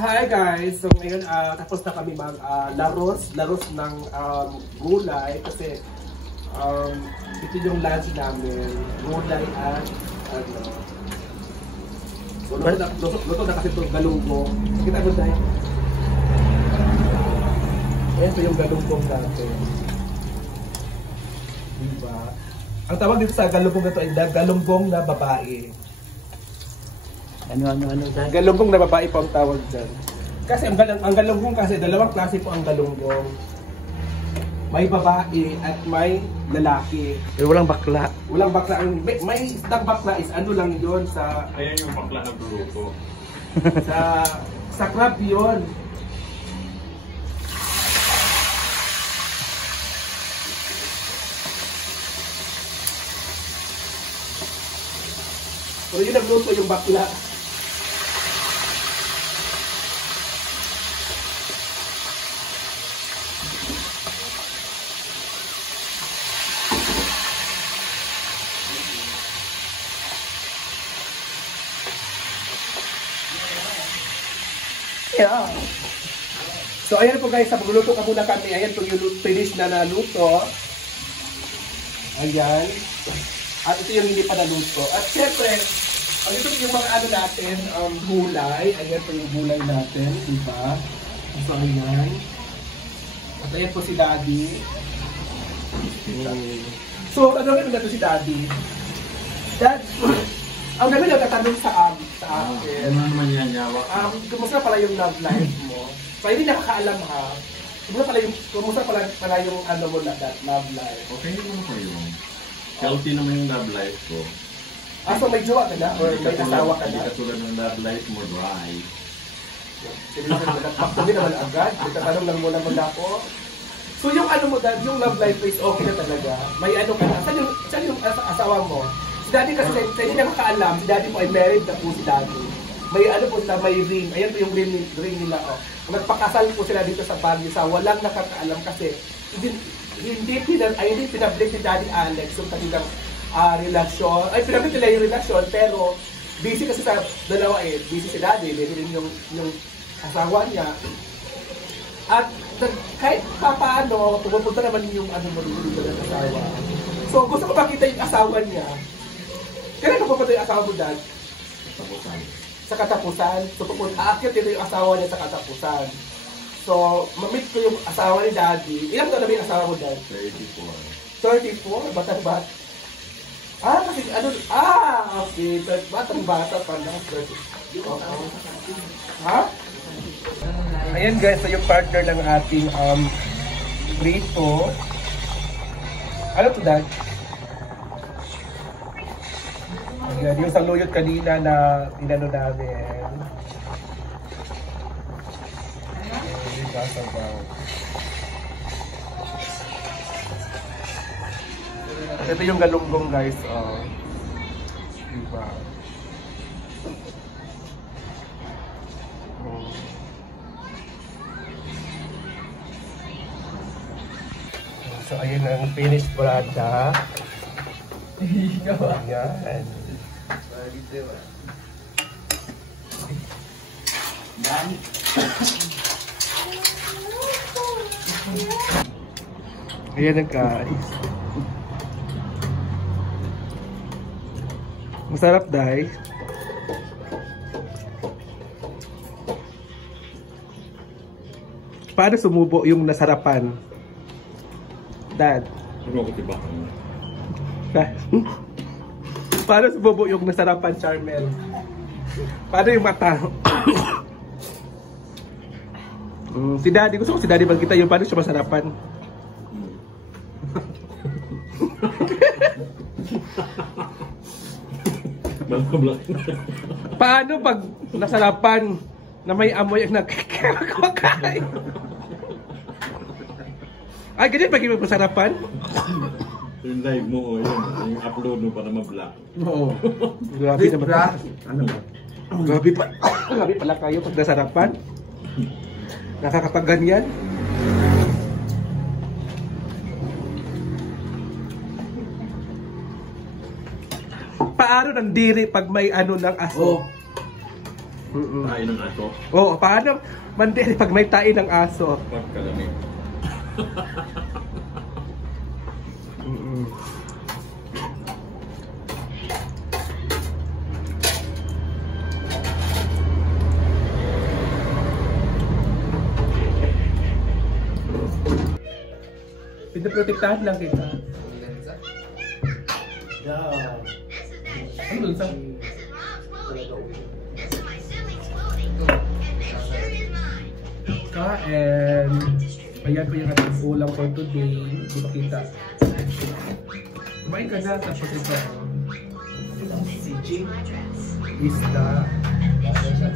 Hi guys! So ngayon tapos na kami mag laros ng gulay kasi ito yung lunch namin, gulay at luto na kasi itong galunggong. Kita mo tayo. Ayan ito yung galunggong natin. Diba? Ang tawag dito sa galunggong na ito ay galunggong na babae. Ano tayo? Galunggong na babae po ang tawag dyan. Kasi ang galunggong kasi dalawang klase po ang galunggong. May babae at may lalaki. Pero walang bakla. Walang bakla. May isang bakla is ano lang yun sa... Ayan yung bakla na grupo. sa crab yun. Pero yun nagluto yung bakla. Yeah. So ayan po guys, sa pagluluto ka muna kami. Ayan po yung finish na naluto. Ayan. At ito yung hindi pa naluto. At syempre, ang ito yung mga ano natin, gulay. Ayan po yung gulay natin, diba? So ayan. At ayan po si Daddy. So ano naman natin si Daddy? Dad, ang dami nagtatanong sa akin. Ano naman yan, yawa? Kumusta pala yung love life mo? So hindi nakakaalam ha. Kumusta pala yung ano mo na that love life? Okay naman ko yun. Healthy naman yung love life ko. So may jowa ka na? Or may asawa ka na? Hindi katulad ng love life mo, dry. Hindi naman agad. Itatanong lang muna ako. So yung ano mo dad, yung love life is okay na talaga. May ano ka na. Saan yung asawa mo? Si Daddy kasi sa hindi na makaalam, si Daddy mo ay married na po si Daddy. May ano po sila, may ring. Ayan po yung ring nila. Oh. Nagpakasal po sila dito sa Baguio sa walang nakakaalam kasi hindi pinablik ni Daddy Alex yung kanilang relasyon. Ay, pinablik nila yung relasyon pero busy kasi sa dalawa eh. Busy si Daddy, busy rin yung asawa niya. At kahit paano, pumupunta naman yung ano mo dito ng asawa. So gusto ko makita yung asawa niya. Kailan ka pupunta yung asawa mo, Dad? Katapusan. Sa katapusan. So aakyat dito yung asawa niya sa katapusan. So, ma-meet ko yung asawa ni Daddy. Ilang taon na ba yung asawa mo, Dad? 34. 34? Batang-bata? Kasi ano? Okay. Batang-bata pa na. Ha? Ayan guys, so yung partner ng ating prito. Ano to, Dad? Ayan, yung saluyot kanina na inano namin. Ito yung galunggong guys. Diba? So ayun ang finished product. Ayan. Ayan na guys. Masarap dahil. Paano sumubo yung nasarapan? Dad. Ano ko tiba? Paano sumubo yung nasarapan, Charmel? Paano yung mata? Si Daddy, gusto ko si Daddy magkita yung paano siya masarapan. Paano pag nasarapan na may amoy ang nagkakakain? Ay, ganyan pag yung masarapan? Yung live mo o yun, yung upload mo para ma-block. Oo. Grabe naman. Ano ba? Grabe pala kayo pag nasarapan. Nakakapagganyan. Paano ng diri pag may ano ng aso? Tayo ng aso. Oo, paano? Mandi, pag may tae ng aso. Pagkalamig. Pinaprotektahan lang kita. Ano dun sa? Kain. Ayan po yung ating ulam for today. Di ba kita? Kumain ka na. Tapos ito. Isda.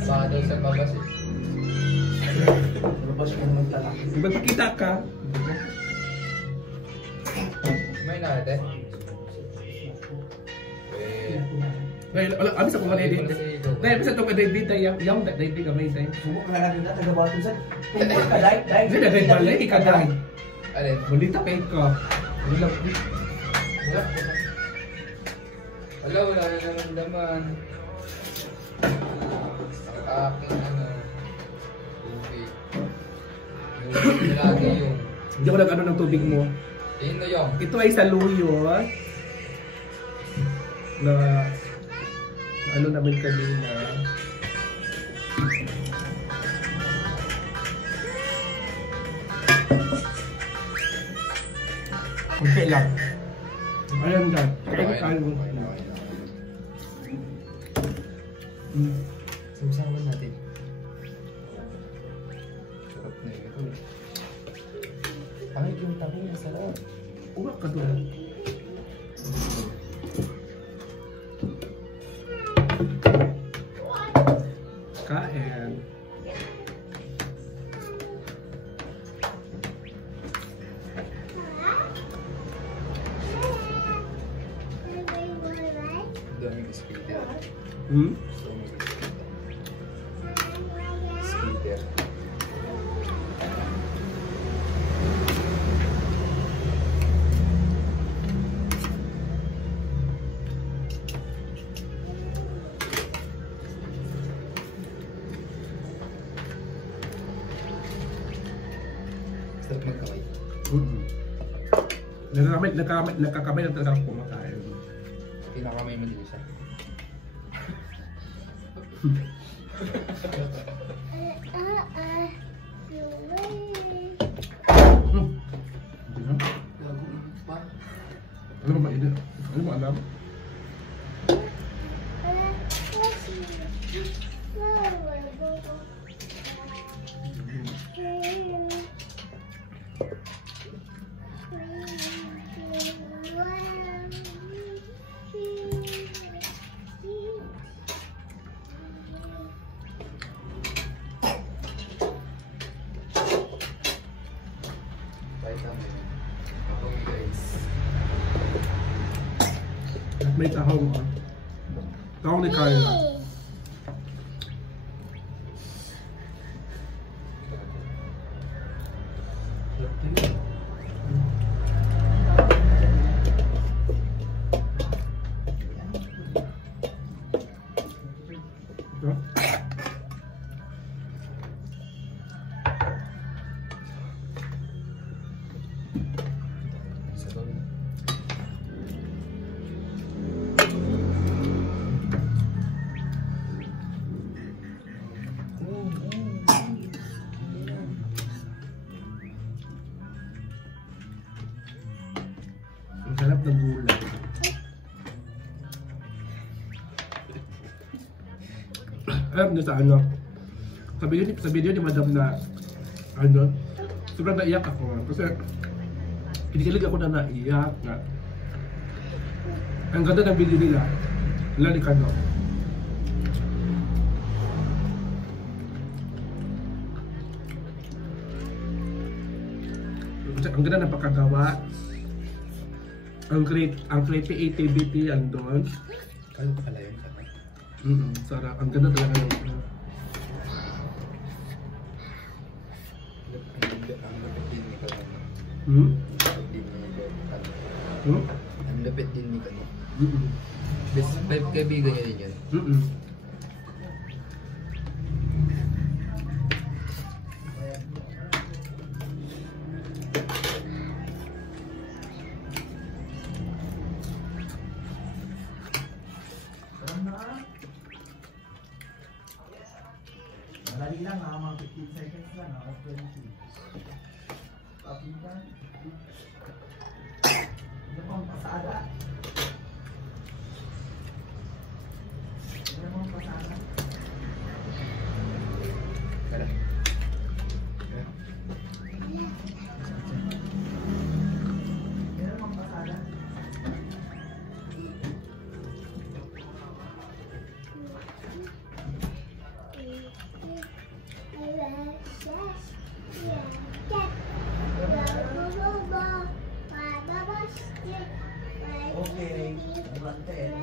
Baka daw sa babas eh. Labas ka naman talaga. Magpakita ka. May natin. Ngayon, abis ako mag-edit. Dahil bisa itong edit tayo. Yung edit kamay tayo. Sumok na natin na, taga-bottom set. Kumpul ka, dahil. Hindi na dahil pala. Ika dahil. Alin? Balita kayo ka. Wala. Wala, wala na naman laman. Ang aking tubig. Tubig na lagi yung. Hindi ko nag-ano ng tubig mo. Yun na yung. Ito ay saluyot. Na ano namin kanina. Okay lang. Ayan dyan. Kain tayo. Sabawan natin. Sarap na yun ito. Ay, yung tabi na sarap. Uwak ka doon. Kain. Daming skater. Skater. Sarap magkamay. Nagkakamay na talaga ako kumakain. Pinakamay mo din isa. Ano ba mainit? Ano ba alam? May tahong ah. Tahong ni Carla. Ang sarap ng gulay. Alam niyo sa ano? Sa video ni Madam na ano? Sobrang naiyak ako. Kasi kinikilig ako na naiyak nga. Ang ganda ng video nila. Wala ni Kano. Ang ganda ng pagkagawa. Ang creativity andon. Ano pa pala yun? Sarap. Ang ganda talaga ng Ang lupit din ni Kano. Best 5 kaibigan niya din yun. Madali lang ha, mga 15 seconds lang ha, 20. Papitan. Ano pang pasada? Ano pang pasada? Tara. Ano pang pasada? Okay, nagante.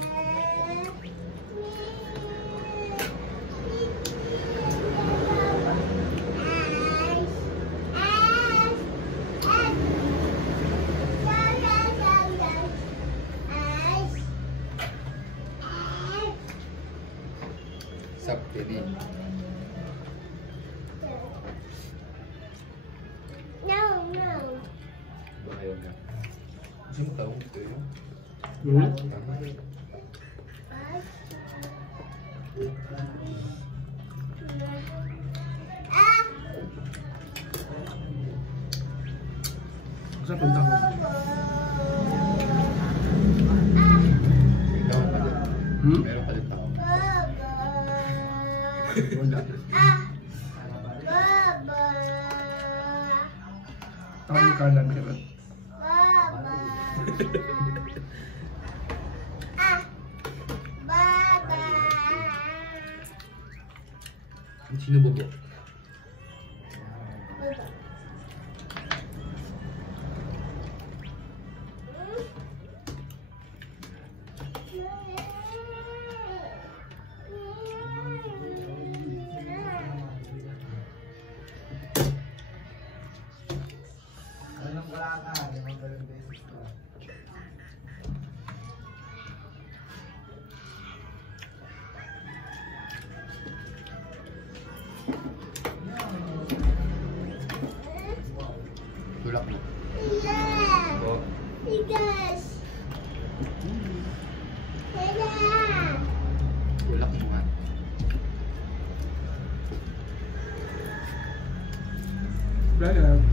Sakto din. Ayaw na. Gusto mo tawag ito yun? Tama yun. Sa punta ko. May tawag pa din. Hmm? Meron pa din tawag. Wala. Tawag ka lang meron. Sino bobo? Alam ko lang ka, yung mga ganun beses ko. Tulak mo. Oo. Tulak mo nga. Wala.